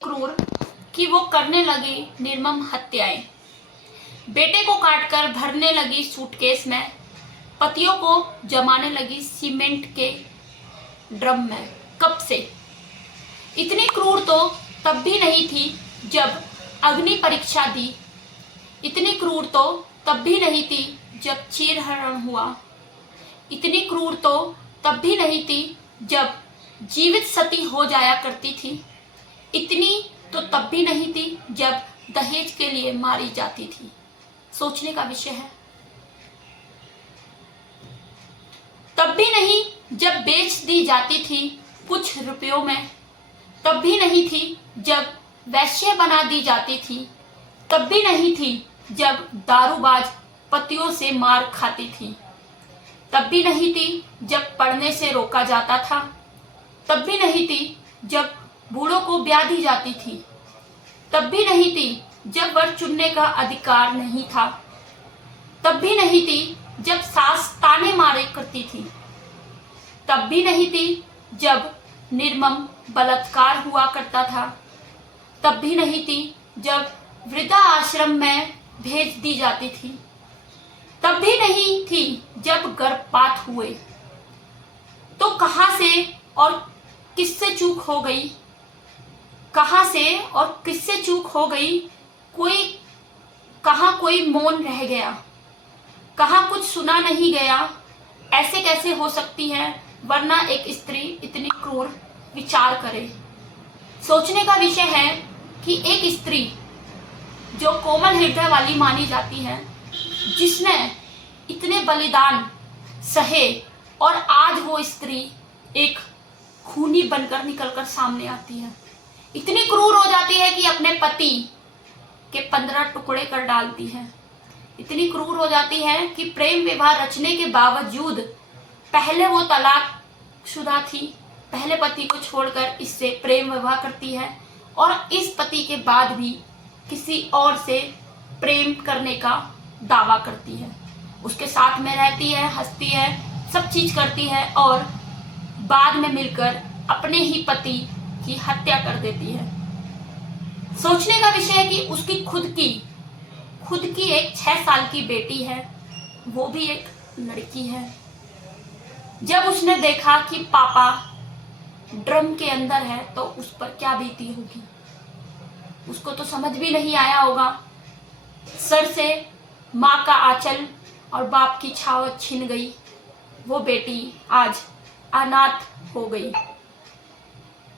क्रूर कि वो करने लगी निर्मम हत्याएं। बेटे को काटकर भरने लगी सूटकेस में, पतियों को जमाने लगी सीमेंट के ड्रम में। कब से? इतनी क्रूर तो तब भी नहीं थी जब अग्नि परीक्षा दी। इतनी क्रूर तो तब भी नहीं थी जब चीरहरण हुआ। इतनी क्रूर तो तब भी नहीं थी जब जीवित सती हो जाया करती थी। इतनी तो तब भी नहीं थी जब दहेज के लिए मारी जाती थी। सोचने का विषय है। तब भी नहीं जब बेच दी जाती थी कुछ रुपयों में। तब भी नहीं थी जब वैश्य बना दी जाती थी। तब भी नहीं थी जब दारूबाज पतियों से मार खाती थी। तब भी नहीं थी जब पढ़ने से रोका जाता था। तब भी नहीं थी जब बूढ़ों को ब्याह दी जाती थी। तब भी नहीं थी जब वर चुनने का अधिकार नहीं था। तब भी नहीं थी जब सास ताने मारे करती थी। तब भी नहीं थी जब निर्मम बलात्कार हुआ करता था। तब भी नहीं थी जब वृद्धा आश्रम में भेज दी जाती थी। तब भी नहीं थी जब गर्भपात हुए। तो कहां से और किससे चूक हो गई? कहां से और किससे चूक हो गई? कहां कोई मौन रह गया? कहां कुछ सुना नहीं गया? ऐसे कैसे हो सकती है? वरना एक स्त्री इतनी क्रूर विचार करे। सोचने का विषय है कि एक स्त्री जो कोमल हृदय वाली मानी जाती है, जिसने इतने बलिदान सहे, और आज वो स्त्री एक खूनी बनकर निकलकर सामने आती है। इतनी क्रूर हो जाती है कि अपने पति के 15 टुकड़े कर डालती है। इतनी क्रूर हो जाती है कि प्रेम विवाह रचने के बावजूद, पहले वो तलाकशुदा थी, पहले पति को छोड़कर इससे प्रेम विवाह करती है, और इस पति के बाद भी किसी और से प्रेम करने का दावा करती है। उसके साथ में रहती है, हंसती है, सब चीज करती है, और बाद में मिलकर अपने ही पति की हत्या कर देती है। सोचने का विषय है कि उसकी खुद की एक 6 साल की बेटी है, वो भी एक लड़की है। जब उसने देखा कि पापा ड्रम के अंदर है तो उस पर क्या बीती होगी। उसको तो समझ भी नहीं आया होगा। सर से माँ का आंचल और बाप की छावत छिन गई। वो बेटी आज अनाथ हो गई।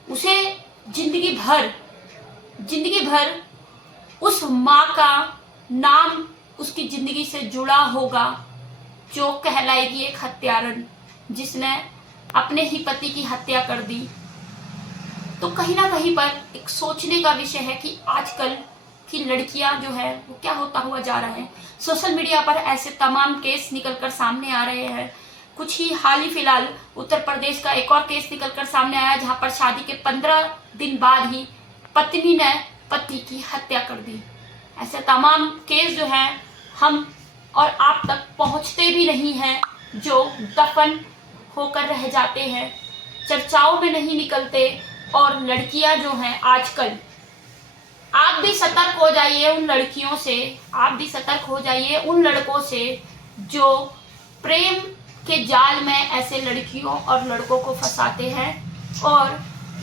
उसे जिंदगी भर उस माँ का नाम उसकी जिंदगी से जुड़ा होगा, जो कहलाएगी एक हत्यारन, जिसने अपने ही पति की हत्या कर दी। तो कहीं ना कहीं पर एक सोचने का विषय है कि आजकल की लड़कियां जो है वो क्या होता हुआ जा रहा है। सोशल मीडिया पर ऐसे तमाम केस निकलकर सामने आ रहे हैं। कुछ ही हाल ही फिलहाल उत्तर प्रदेश का एक और केस निकलकर सामने आया, जहां पर शादी के 15 दिन बाद ही पत्नी ने पति की हत्या कर दी। ऐसे तमाम केस जो हैं हम और आप तक पहुंचते भी नहीं हैं, जो दफन होकर रह जाते हैं, चर्चाओं में नहीं निकलते। और लड़कियां जो हैं आजकल, आप भी सतर्क हो जाइए उन लड़कियों से, आप भी सतर्क हो जाइए उन लड़कों से जो प्रेम के जाल में ऐसे लड़कियों और लड़कों को फंसाते हैं और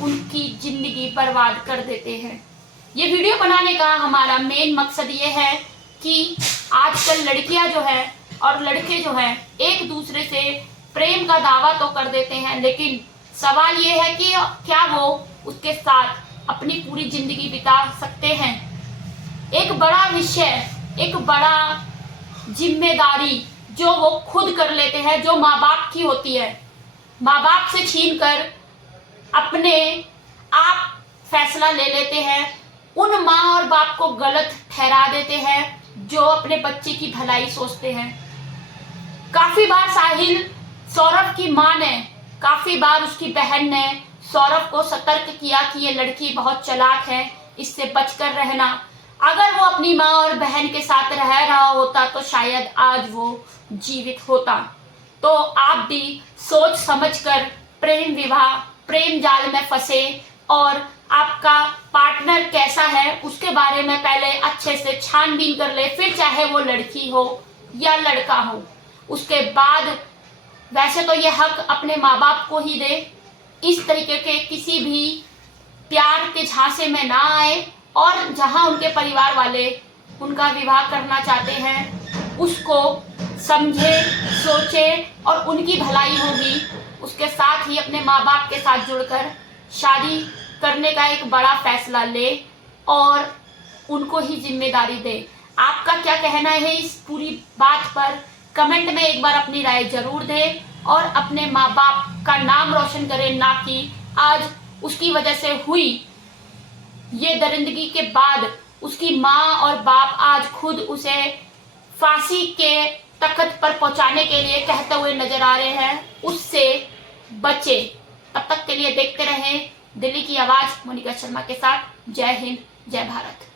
उनकी जिंदगी बर्बाद कर देते हैं। ये वीडियो बनाने का हमारा मेन मकसद ये है कि आजकल लड़कियां जो है और लड़के जो हैं एक दूसरे से प्रेम का दावा तो कर देते हैं, लेकिन सवाल ये है कि क्या वो उसके साथ अपनी पूरी जिंदगी बिता सकते हैं। एक बड़ा विषय, एक बड़ा जिम्मेदारी जो वो खुद कर लेते हैं, जो माँ बाप की होती है, माँ बाप से छीन कर अपने आप फैसला ले लेते हैं, उन माँ और बाप को गलत ठहरा देते हैं जो अपने बच्चे की भलाई सोचते हैं। काफी बार साहिल, सौरभ की माँ ने, काफी बार उसकी बहन ने सौरभ को सतर्क किया कि ये लड़की बहुत चालाक है, इससे बचकर रहना। अगर वो अपनी माँ और बहन के साथ रह रहा होता तो शायद आज वो जीवित होता। तो आप भी सोच समझकर प्रेम विवाह, प्रेम जाल में फंसे और आपका पार्टनर कैसा है उसके बारे में पहले अच्छे से छानबीन कर ले, फिर चाहे वो लड़की हो या लड़का हो। उसके बाद वैसे तो ये हक अपने माँ बाप को ही दे, इस तरीके के किसी भी प्यार के झांसे में ना आए, और जहां उनके परिवार वाले उनका विवाह करना चाहते हैं उसको समझे, सोचे और उनकी भलाई होगी उसके साथ ही अपने माँ बाप के साथ जुड़कर शादी करने का एक बड़ा फैसला ले और उनको ही जिम्मेदारी दे। आपका क्या कहना है इस पूरी बात पर? कमेंट में एक बार अपनी राय जरूर दें और अपने माँ बाप का नाम रोशन करें, ना कि आज उसकी वजह से हुई ये दरिंदगी के बाद उसकी माँ और बाप आज खुद उसे फांसी के तख्त पर पहुंचाने के लिए कहते हुए नजर आ रहे हैं। उससे बचे। तब तक के लिए देखते रहें दिल्ली की आवाज मोनिका शर्मा के साथ। जय हिंद, जय भारत।